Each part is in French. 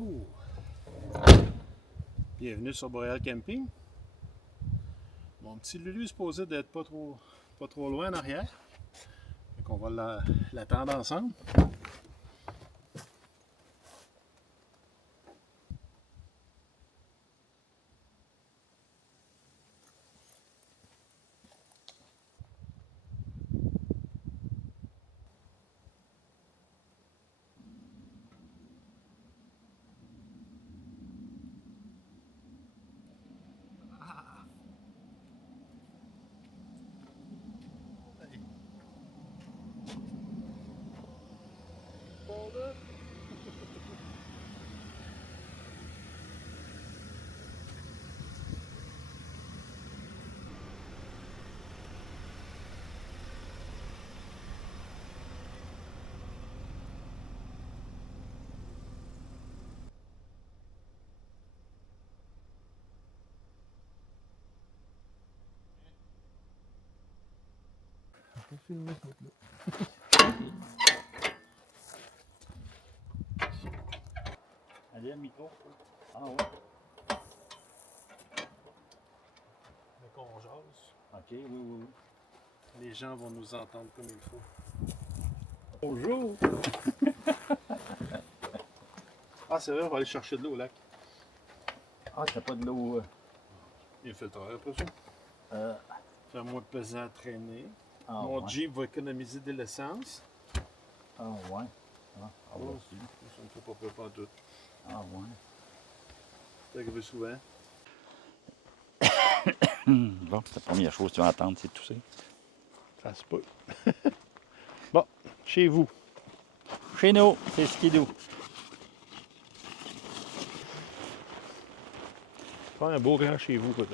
Oh. Bienvenue sur Boréal Camping. Mon petit Lulu est supposé d'être pas trop loin en arrière. Donc on va l'attendre ensemble. On peut filmer ce bout-là. Allez, le micro. Ah ouais. Donc on jase. Ok, oui. Les gens vont nous entendre comme il faut. Bonjour! Ah, c'est vrai, on va aller chercher de l'eau au lac. Ah, t'as pas de l'eau. Il fait tard après ça. Fait moins pesant à traîner. Mon ouais. Jeep va économiser de l'essence. Ah ouais. Ah, Oh, voici. ça me fait pas peur pas tout. Ah ouais. C'est arrivé souvent. Bon, c'est la première chose que tu vas entendre, c'est tousser. Ça se peut. Bon, chez vous. Chez nous, c'est skidoo. Pas un beau grand chez vous, peut-être.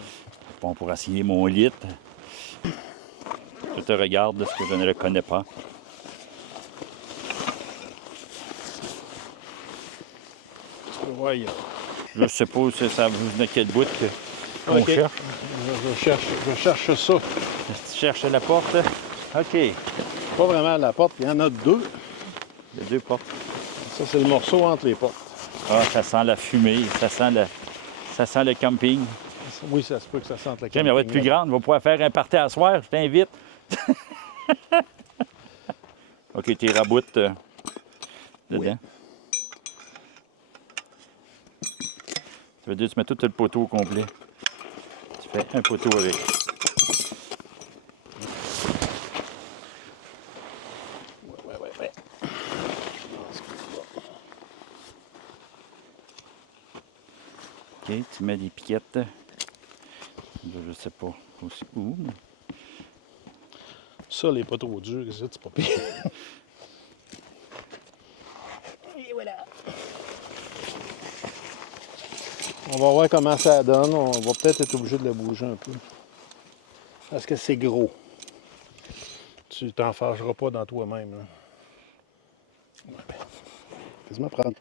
Bon, pour essayer mon lit. Je te regarde de ce que je ne le connais pas. Ouais, Je suppose que ça vous venait quel bout qu'on OK. cherche. Je cherche ça. Tu cherches la porte. OK. Pas vraiment la porte, il y en a deux. Il y a deux portes. Ça, c'est le morceau entre les portes. Ah, ça sent la fumée, ça sent le camping. Oui, ça se peut que ça sente la Tiens, mais elle va être plus grande, on va pouvoir faire un party à soir, je t'invite. OK, tes raboutes dedans. Oui. Ça veut dire que tu mets tout le poteau au complet. Tu fais un poteau avec. Ouais. OK, tu mets des piquettes. Je sais pas où. Ça, les pas trop durs, c'est pas pire. Et voilà. On va voir comment ça donne. On va peut-être être obligé de le bouger un peu. Parce que c'est gros. Tu t'en fâcheras pas dans toi-même. Là. Ouais, ben, quasiment prendre.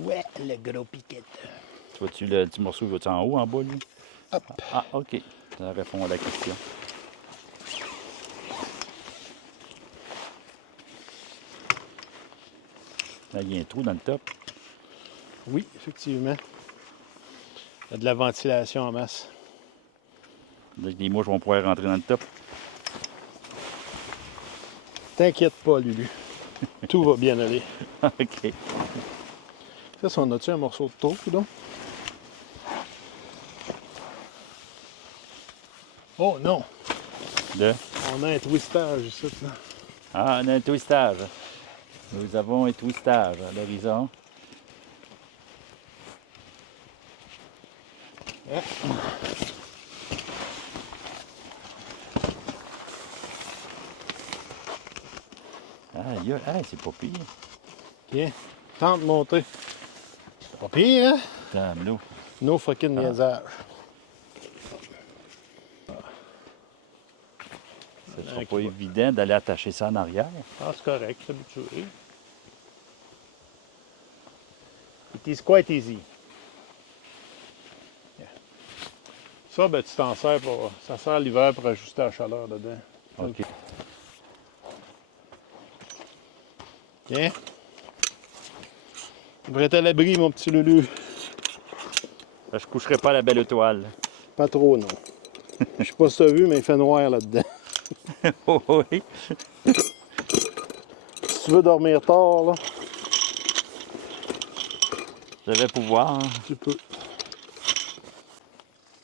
Ouais, le gros piquette. Tu vois-tu le petit morceau, vas-tu en haut, en bas, lui? Hop. Ah, OK. Ça répond à la question. Là, il y a un trou dans le top. Oui, effectivement. Il y a de la ventilation en masse. Les mouches vont pouvoir rentrer dans le top. T'inquiète pas, Lulu. Tout va bien aller. OK. Ça, on a-tu un morceau de taupe, donc? Oh non! On a un twistage ici, là. Ah, on a un twistage. Nous avons un twistage à l'horizon. Ouais. Ah, c'est pas pire. Tiens, tente de monter. C'est pas pire, hein? Tableau. No fucking niaisage. Ce sera pas évident d'aller attacher ça en arrière. Ah, c'est correct, c'est habitué. It is quite easy. Yeah. Ça, ben, tu t'en sers pour. Ça sert l'hiver pour ajuster la chaleur dedans. OK. Tiens. Tu devrais être à l'abri, mon petit Lulu. Là, je coucherai pas la belle étoile. Pas trop, non. Je sais pas si t'as vu, mais il fait noir là-dedans. Oh oui. Si tu veux dormir tard, là, Je vais pouvoir. tu peux.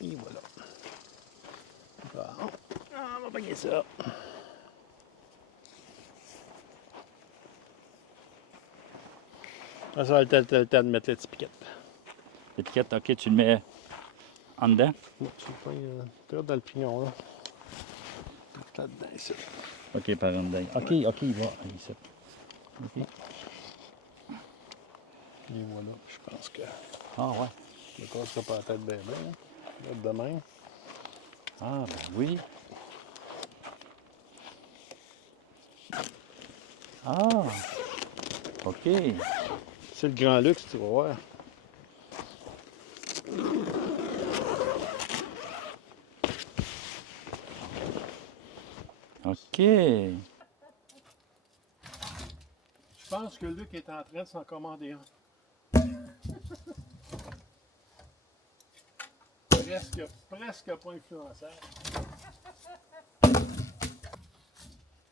Et voilà. Bon. Ah, on va pogner ça. Ça va être le temps de mettre l'étiquette. L'étiquette, OK, tu le mets en dedans. Bon, tu le pognes dans le pignon, là. Là-dedans, ici. OK, par en dedans. OK, il va. Ici. OK. Et voilà, je pense que Ah ouais. le corps sera pas la tête bien bien. Là, de même. Ah ben oui. Ah. OK. C'est le grand luxe, tu vas voir. OK. Je pense que Luc est en train de s'en commander un. Presque pas influençable.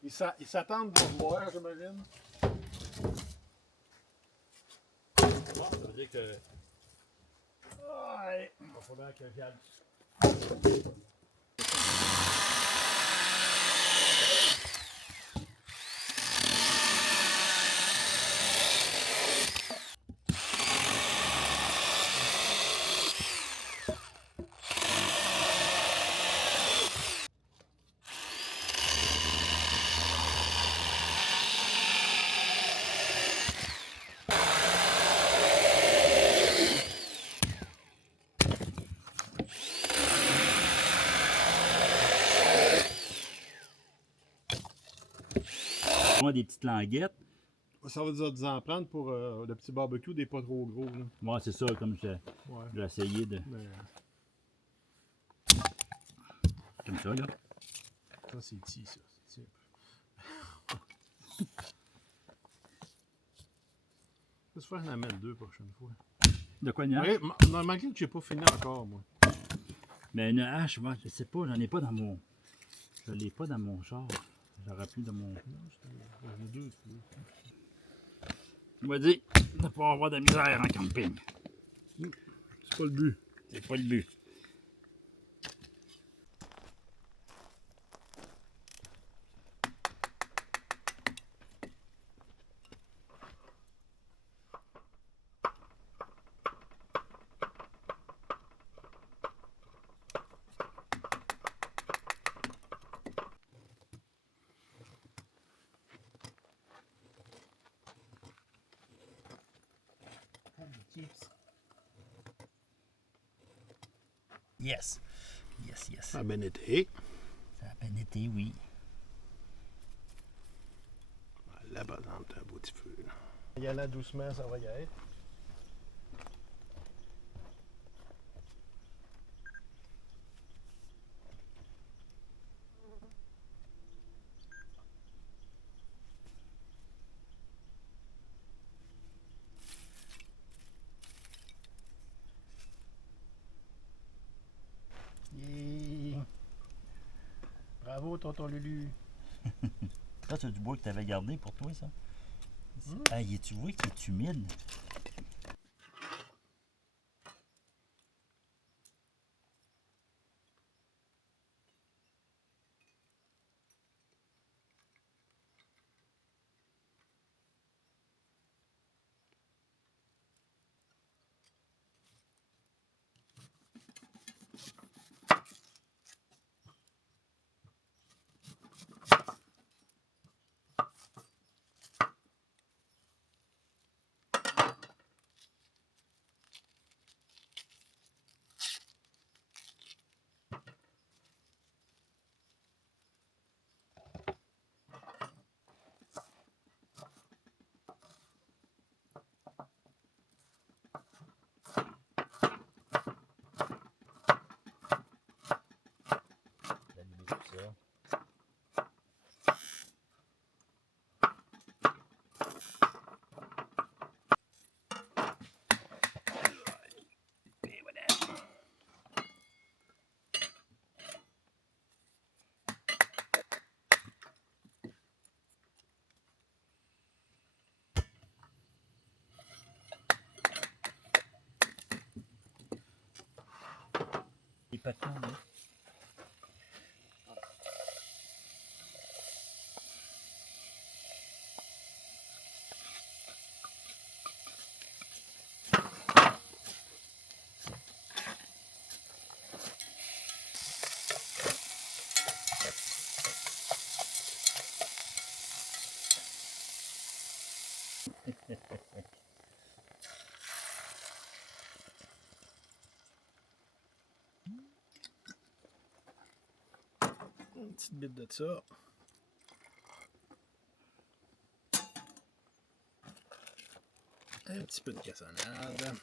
Ils s'attendent de voir, j'imagine. Ah, ça veut dire que. Ouais. Il va falloir que j'aille. Moi, des petites languettes. Ça va nous en prendre pour le petit barbecue des pas trop gros. Là. Moi, c'est ça, comme j'ai essayé de. Mais, Comme ça, là. ça, c'est petit, ça. C'est petit. Je vais faire en mettre 2 prochaine fois. De quoi, une hache? Ouais, malgré que j'ai pas fini encore, moi. Mais une hache, moi, je sais pas, j'en ai pas dans mon. Je l'ai pas dans mon char. J'aurais plus dans mon. J'en ai 2. Tu m'as dit de pas avoir de misère en camping. C'est pas le but. C'est pas le but. Yes. Yes, yes. Ça a bien été. Ça a bien été, oui. Là, par exemple, un beau petit feu. Là. Il y en a doucement, ça va y être. Yeah. Bravo, tonton Lulu. Ça, c'est du bois que tu avais gardé pour toi, ça? Ah, tu vois qu'il est humide. patins. Là. Une petite bite de ça. Un petit peu de cassonade.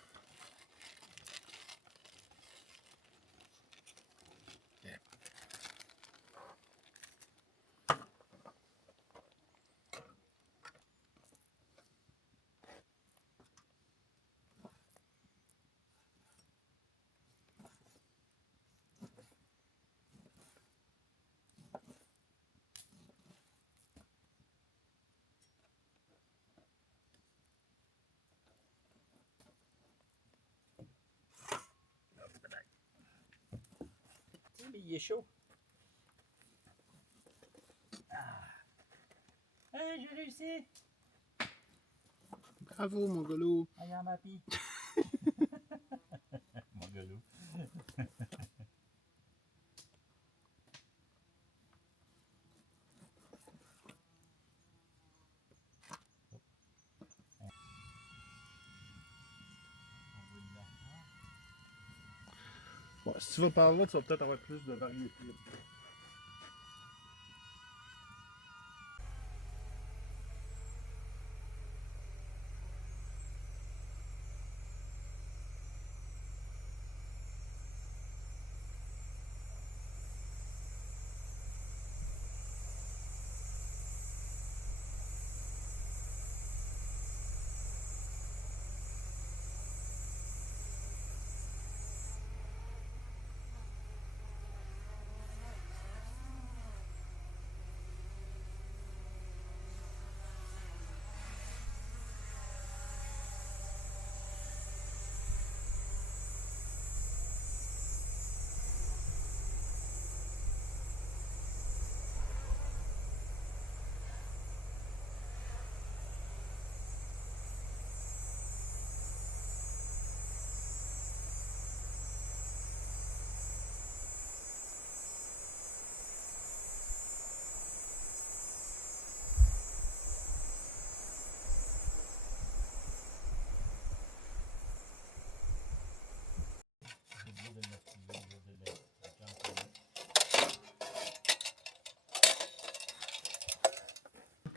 Mais il est chaud. Ah. Hey, j'ai réussi! Bravo, mon golo. I am happy. Mon golo. Ouais, si tu vas par là, tu vas peut-être avoir plus de variété.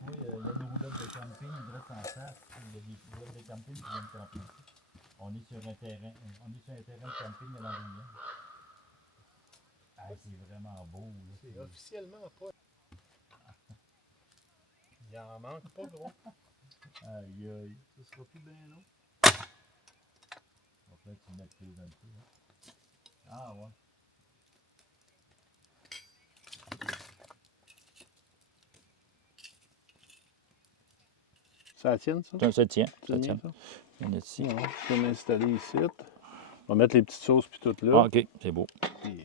Oui, il y a une roulotte de camping, direct en face. Il y a des roulottes de camping qui viennent camper. On est sur un terrain de camping à l'Andouillon. Ah, c'est vraiment beau. C'est officiellement pas. Il en manque pas gros. Aïe aïe. Ça sera plus bien long. On va peut-être se mettre les un peu. Hein. Ah ouais. Ça tienne, ça? Ça tient. C'est bien, ça? On est ici. Ouais, je vais m'installer ici. On va mettre les petites sauces puis tout là. Ah, ok, c'est beau. Puis...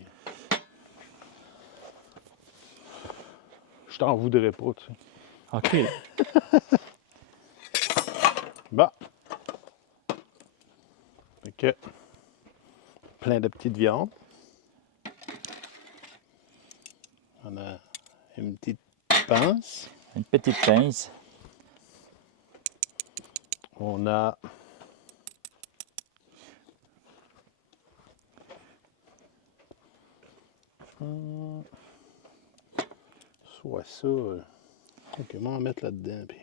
Je t'en voudrais pas, tu sais. Ok. Bon. Fait que... Plein de petites viandes. On a une petite pince. Une petite pince. On a... Soit ça... Ok, on va en mettre là-dedans, puis...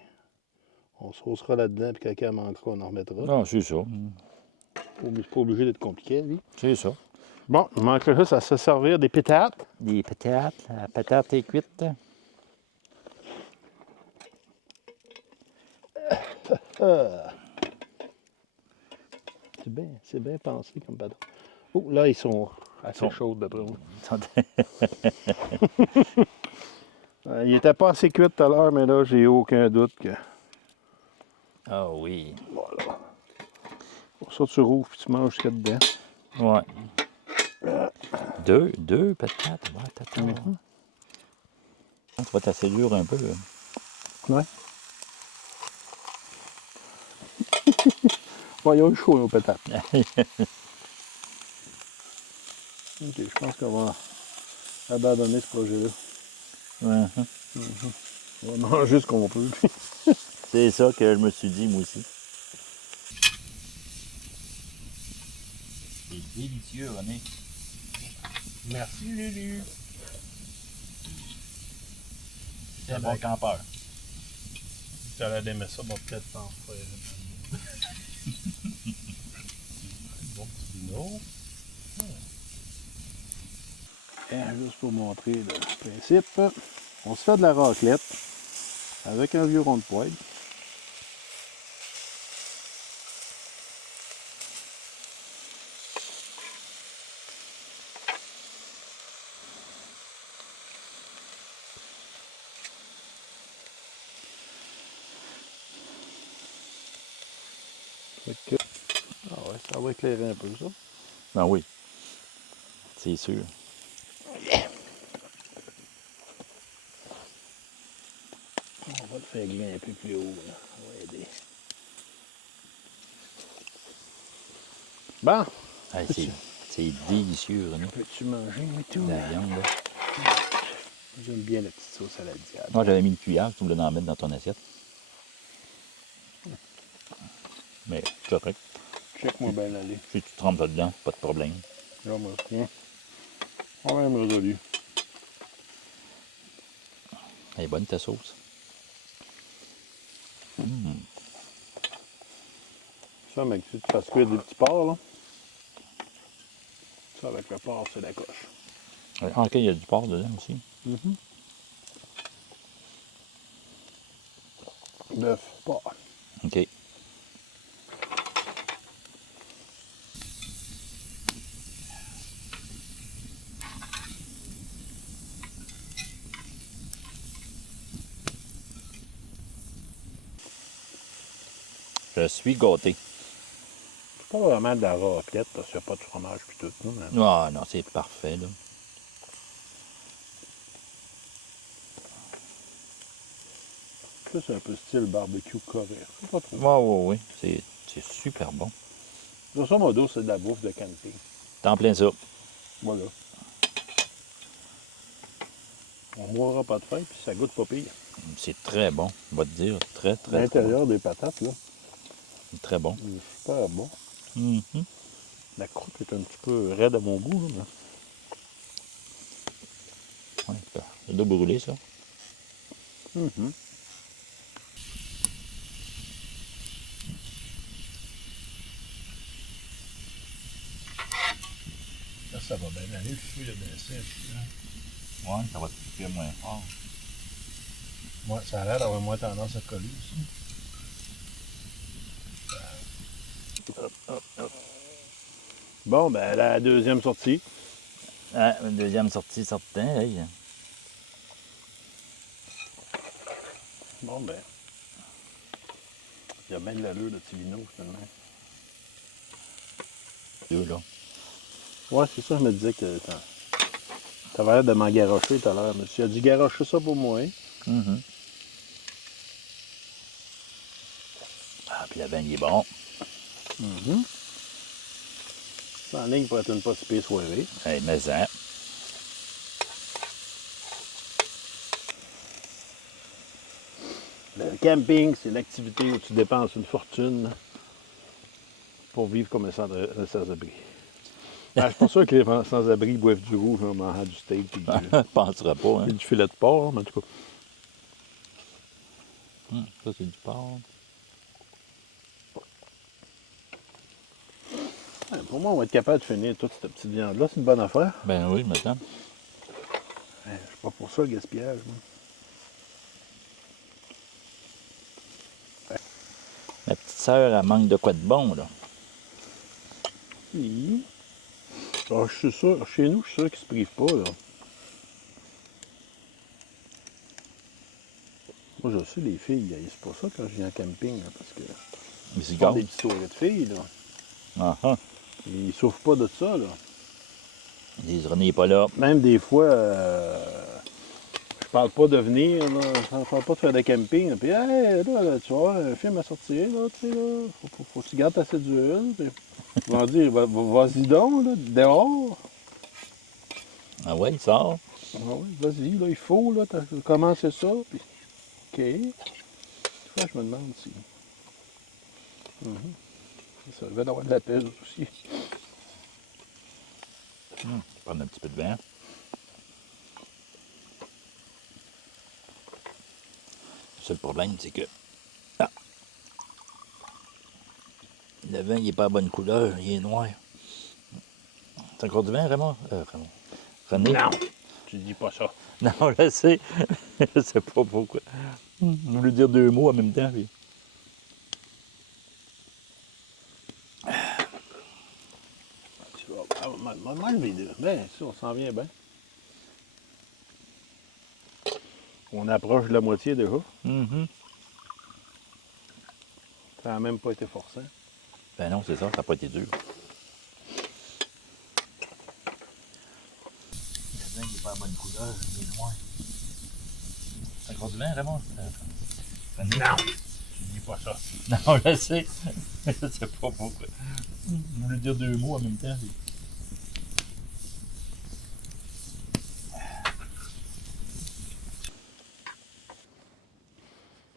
On saucera là-dedans, puis quand elle manquera, on en remettra. Non, c'est ça. Pas obligé d'être compliqué, lui. C'est ça. Bon, il manquerait juste à se servir des pétates. Des patates. La patate est cuite. C'est bien pensé comme patate. Oh, là, ils sont assez chauds, d'après moi. Il n'était pas assez cuit tout à l'heure, mais là, j'ai aucun doute que... Ah oui. Voilà. Pour ça, tu rouvres et tu manges jusqu'à dedans. Ouais. Deux patates. Ouais, t'attends. Tu vas tasser dur un peu. Là. Ouais. Bon, il y a eu chaud, nos patates. Ok, je pense qu'on va abandonner ce projet-là. On va manger ce qu'on peut. C'est ça que je me suis dit, moi aussi. C'est délicieux, René. Merci, Lulu. C'est un bon campeur. Si tu as l'air d'aimer ça, va peut-être t'en faire. Bon petit vino. Et juste pour montrer le principe, on se fait de la raclette avec un vieux rond de poêle. Ah ouais, ça va éclairer un peu ça. Ben oui, c'est sûr. On va le faire grimper un peu plus haut. Là. On va aider. Bon, Hey, c'est délicieux, René. peux-tu manger et tout? La viande, là. J'aime bien la petite sauce à la diable. Moi, j'avais mis une cuillère, tu voulais en mettre dans ton assiette. Mais c'est correct. Check-moi bien aller. Si tu trempes ça dedans, pas de problème. Là, moi, tiens. On va même résolu. Elle est bonne ta sauce. Ça, mec, si tu fasses cuire des petits porcs, là. Ça, avec le porc, c'est la coche. Ah, ok, il y a du porc dedans aussi. Bœuf, porc. OK. Je suis gâté. C'est pas vraiment de la raclette, parce qu'il n'y a pas de fromage puis tout. Non, mais Ah non, c'est parfait, là. plus un peu style barbecue coréen. C'est pas trop. Oui, oui. C'est super bon. Grosso modo, c'est de la bouffe de camping. T'en plein ça. Voilà. On ne mourra pas de faim, puis ça goûte pas pire. C'est très bon, on va te dire. Très, très, très bon. L'intérieur des patates, là, Très bon. il est super bon. Mhm. La croûte est un petit peu raide à mon goût, là, Ouais, c'est de brûler, ça. mais... Là, ça va bien aller, le feu est baissé un peu. Hein. Ouais, ça va te piquer moins fort. Ouais, ça a l'air d'avoir moins tendance à coller aussi. Hop, hop, hop. Bon, ben, la deuxième sortie. Ah, une deuxième sortie, certain. Hey. Bon, ben, il y a bien de l'allure de petit vino, finalement. Deux, là. Ouais, c'est ça, je me disais que t'avais l'air de m'en garrocher tout à l'heure. Monsieur a dit garrocher ça pour moi. Hein? Mhm. Ah, puis la vigne est bon. C'est en ligne pour être une pas si pire soirée. Hey, mais ça. Le camping, c'est l'activité où tu dépenses une fortune pour vivre comme un sans-abri. Ah, je suis pas sûr que les sans-abri boivent du rouge en mangeant du steak et Je penserais pas, hein. du filet de porc, mais en tout cas. Ça, c'est du porc. Pour moi, on va être capable de finir toute cette petite viande-là. C'est une bonne affaire. Ben oui, maintenant. Je suis pas pour ça, le gaspillage. Moi. Ma petite sœur, elle manque de quoi de bon, là. Oui. Alors, je suis sûr, chez nous, je suis sûr qu'ils se privent pas. Là. Moi, je sais, les filles, c'est pas ça quand je viens en camping, là, parce que Les c'est pas cigares. des petites soirées de filles. Là. Ah ah. Ils souffrent pas de ça. Là. Ils disent René n'est pas là. Même des fois, je parle pas de venir, là, je parle pas de faire des camping. Puis, hey, là, tu vois, un film à sortir, là, tu sais, là, faut que tu gardes ta cédule. Puis, ils vont dire, vas-y donc, là, dehors. Ah ouais, il sort. Ah oui, vas-y, là, il faut, là, commencer ça. Puis, OK. Des fois, je me demande si. Ça devait avoir de la pelle aussi. Prendre un petit peu de vent. Le seul problème, c'est que le vent, il n'est pas à bonne couleur, il est noir. C'est encore du vent, Raymond? Raymond. René? Non, tu dis pas ça. Non, je sais. Je sais pas pourquoi. Je voulais dire deux mots en même temps. Puis... Tu vas m'enlever deux. Ben, ça, on s'en vient bien. On approche de la moitié déjà. Ça n'a même pas été forçant. Ben non, c'est ça, ça n'a pas été dur. Le vin, il n'est pas à bonne couleur, il est noir. C'est encore du vin, Raymond? Non, tu dis pas ça. Non, je sais. Je sais pas pourquoi. Je voulais dire deux mots en même temps. Puis...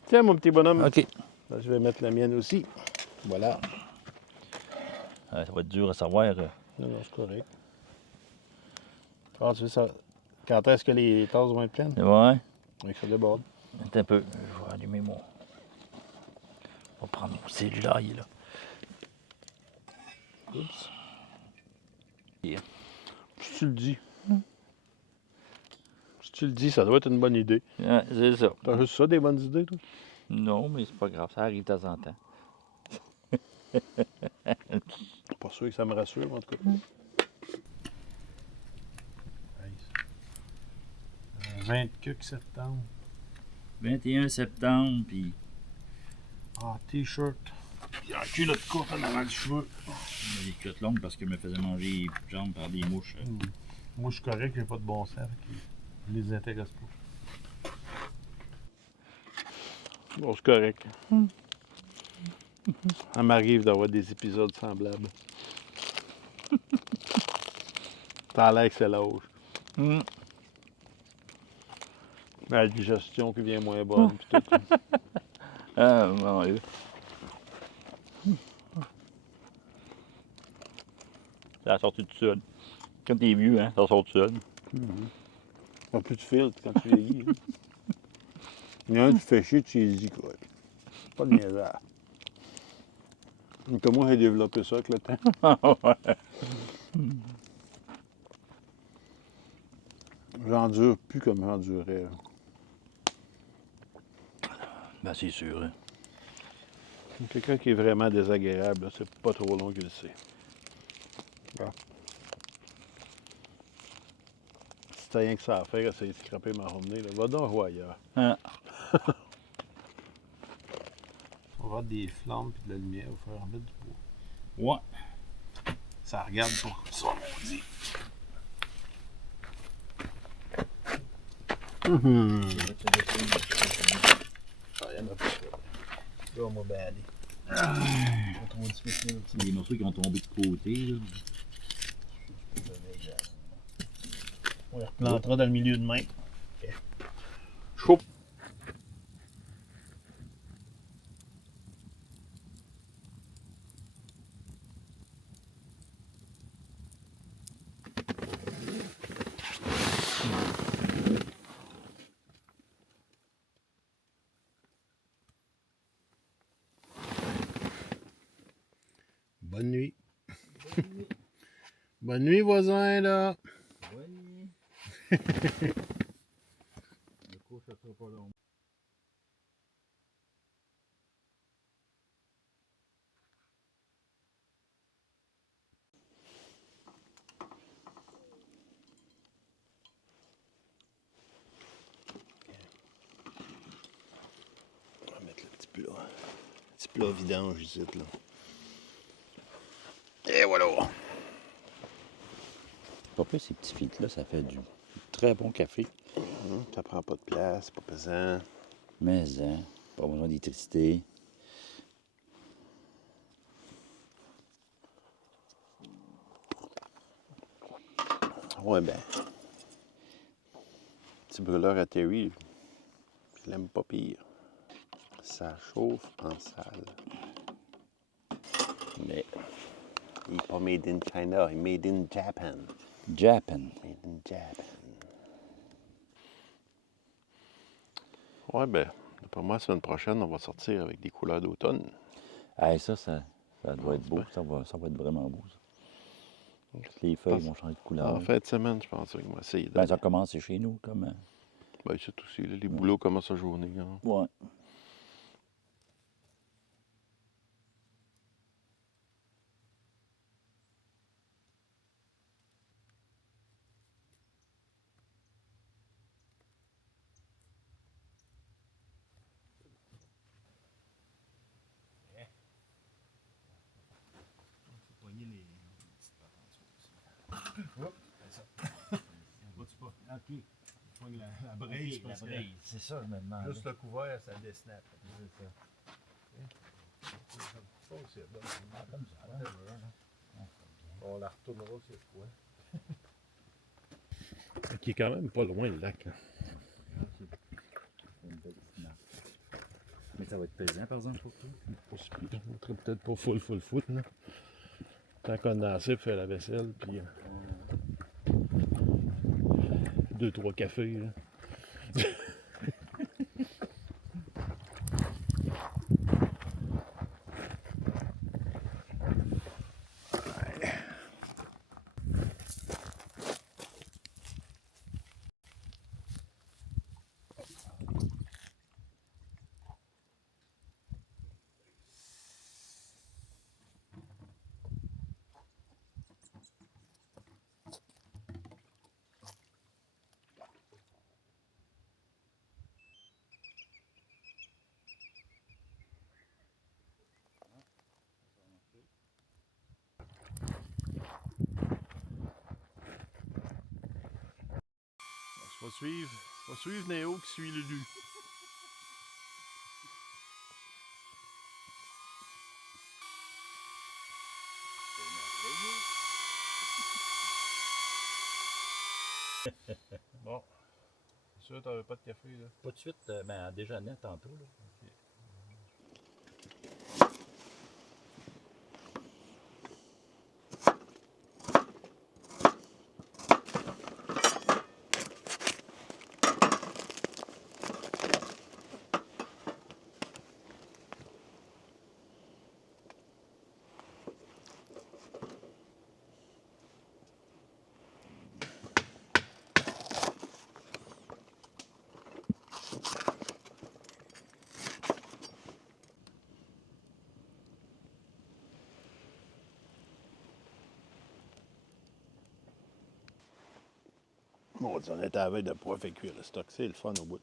Tiens, mon petit bonhomme. OK. Là, je vais mettre la mienne aussi. Voilà. Ça va être dur à savoir. Non, non, c'est correct. Ah, tu sais ça. Quand est-ce que les tasses vont être pleines? Ouais. Avec ça déborde. Attends un peu. Je vais allumer mon. On va prendre mon cellulaire, il est là. Oups. Yeah. Si tu le dis. Si tu le dis, ça doit être une bonne idée. Ouais, c'est ça. T'as juste ça, des bonnes idées, toi? Non, mais c'est pas grave, ça arrive de temps en temps. Pas sûr que ça me rassure, en tout cas. 24 septembre. 21 septembre, puis Ah, t-shirt. Il y a un culotte courte en avant du cheveu. les culottes longues parce que je me faisais manger les jambes par des mouches. Moi, je suis correct, j'ai pas de bon sens. Je les intéresse pas. Bon, c'est correct. Ça m'arrive d'avoir des épisodes semblables. T'as l'air que c'est l'âge. Mm. La digestion qui vient moins bonne. Puis tout. Ah, mon Dieu. Ça a sorti tout seul. Quand t'es vieux, hein, ça sort tout seul. T'as plus de filtre quand tu vieillis. Il y en a un qui fait chier, tu lui dis quoi. Pas de niaisage. Comme moi, j'ai développé ça avec le temps. J'endure plus comme j'endurais. Là. Ben, c'est sûr. Hein. Quelqu'un qui est vraiment désagréable, là, c'est pas trop long qu'il le sait. Bon. Si t'as rien que ça à faire, essayer de scraper ma journée, là. Va donc voir ailleurs. Ah. On va avoir des flammes et de la lumière, il va falloir en mettre du bois. Ouais. Ça regarde pour ça, maudit. Ah, il y en a pas. Là, on va bien aller. Pas trop difficile. Des morceaux qui ont tombé de côté. Là. On les replantera dans le milieu de main. Chaud. Bonne nuit. Bonne nuit, voisin, là. Oui. Le coup, ça sera pas long. On va mettre le petit plat. Petit plat vidange ici, là. Et voilà. Pas pas pire, ces petits filtres-là, ça fait du très bon café. Ça prend pas de place, pas pesant. Mais, pas besoin d'électricité. Ouais, ben. Petit brûleur à Terry, je l'aime pas pire. Ça chauffe en salle. Mais, Il n'est pas made in China, il est made in Japan. Japan. Made in Japan. Ouais, ben, d'après moi, la semaine prochaine, on va sortir avec des couleurs d'automne. Ah, ça doit être beau. Ça va être vraiment beau, ça. Les feuilles vont changer de couleur. En fin de semaine, je pense qu'on va essayer de. Ben, ça commence chez nous, comme... Ben, c'est aussi, là, les boulots commencent à journée. Hein. Ouais. OK. La braise, la braise, c'est ça, je me demande. juste le couvert, ça desnap. C'est ça. Ça aussi, bon. Ah, comme ça, là. On la retournera cette fois. Qui est quand même pas loin le lac. Là. Mais ça va être pesant, par exemple, pour toi. Pas si pire. On serait peut-être pas full. Là. Tant qu'on a assez pour faire la vaisselle, puis 2-3 cafés. Là. Je vais suivre Néo qui suit Lulu. Bon. C'est sûr, t'avais pas de café, là? Pas de suite, ben, en déjeuner tantôt, là. Okay. Bon, on était à la veille de pouvoir faire cuire le stock. C'est le fun au bout.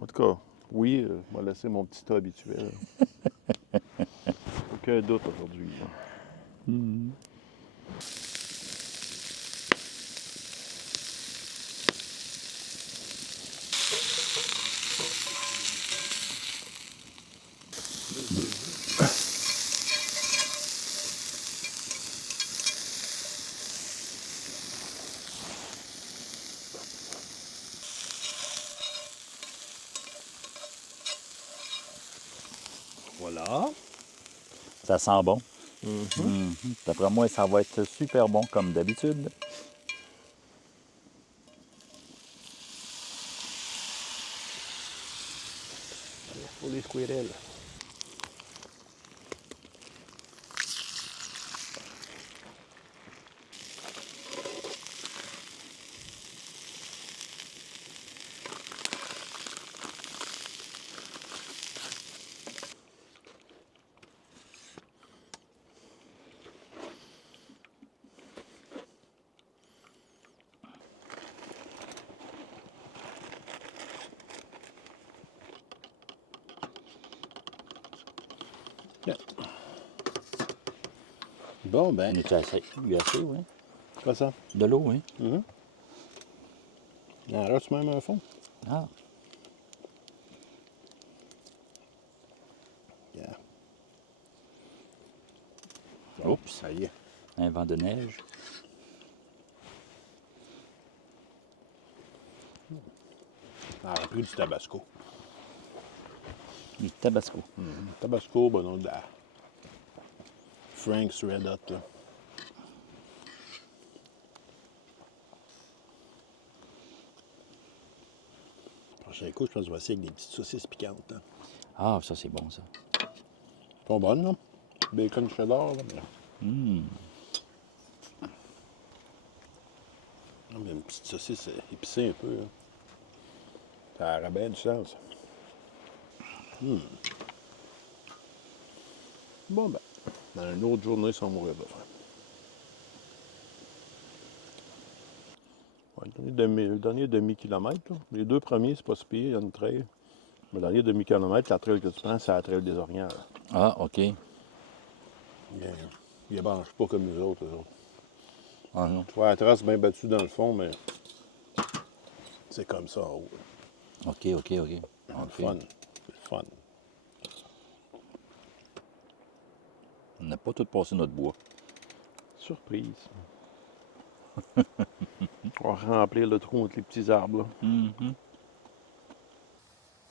En tout cas, oui, je vais laisser mon petit tas habituel. Aucun doute aujourd'hui. Voilà. Ça sent bon. D'après moi, ça va être super bon comme d'habitude. Pour les squirrels. Bon, ben, On est assez? Il y a assez, oui. quoi ça? De l'eau, oui. Il en reste même un fond. Ah, Yeah. oups, Ça y est. un vent de neige. On a pris du tabasco. Du tabasco. Tabasco, ben non, de la Frank's Red Hot, là. Prochain coup, je pense que je vais essayer avec des petites saucisses piquantes. Hein. Ah, ça, c'est bon, ça. Pas bonnes, non? Bacon cheddar, là, mais... Non, mais une petite saucisse épicée un peu, là. Ça aurait bien du sens. Bon, ben, dans une autre journée sans mourir de faim. Ouais, le dernier demi-kilomètre, là. Les deux premiers, c'est pas si pire, il y a une trail. Le dernier demi-kilomètre, la trail que tu prends, c'est la trail des Orignales. Ah, OK. Ils ne branchent pas comme nous autres, eux autres. Ah non. Tu vois la trace bien battue dans le fond, mais c'est comme ça en haut. OK, OK. C'est le fun. C'est le fun. On n'a pas tout passé notre bois. Surprise. On va remplir le trou avec les petits arbres. Là. Mhm.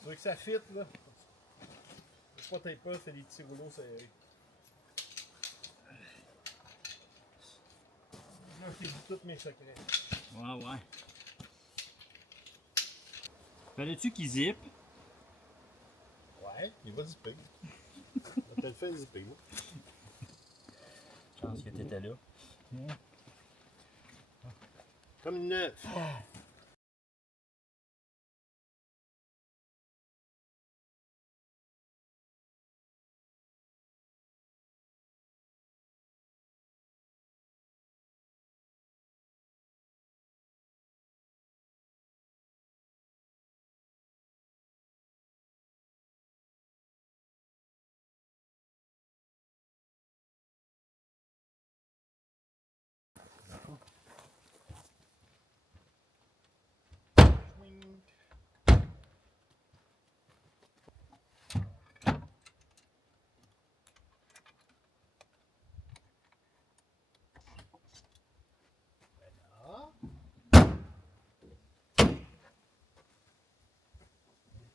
Tu veux que ça fitte, là? C'est pas tes pas, c'est des petits rouleaux serrés. Là, je t'ai dit tous mes secrets. Ouais. Fallait-tu qu'il zippe? Ouais, il va zipper. On va peut-être faire zipper, moi. Je pense que t'étais là. Comme neuf.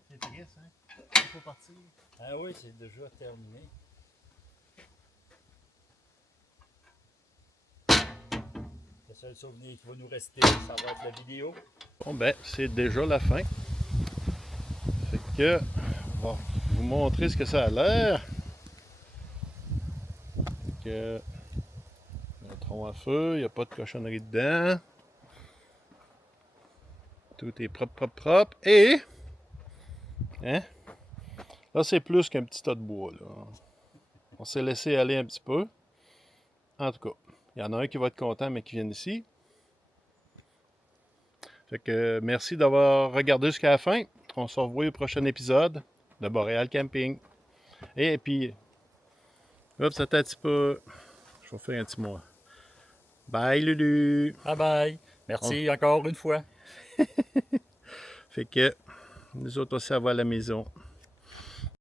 C'est triste, hein? Il faut partir. Ah oui, c'est déjà terminé. Le seul souvenir qui va nous rester, ça va être la vidéo. Bon, ben, c'est déjà la fin. Fait que, on va vous montrer ce que ça a l'air. Fait que, un tronc à feu, il n'y a pas de cochonnerie dedans. Tout est propre. Et, hein? Là, c'est plus qu'un petit tas de bois, là. On s'est laissé aller un petit peu. En tout cas, il y en a un qui va être content, mais qui vient ici. Fait que merci d'avoir regardé jusqu'à la fin. On se revoit au prochain épisode de Boréal Camping. Et puis, hop, ça t'a un petit peu. Je vais faire un petit mot. Bye, Lulu. Bye bye. Merci encore une fois. Fait que nous autres aussi, on va à la maison.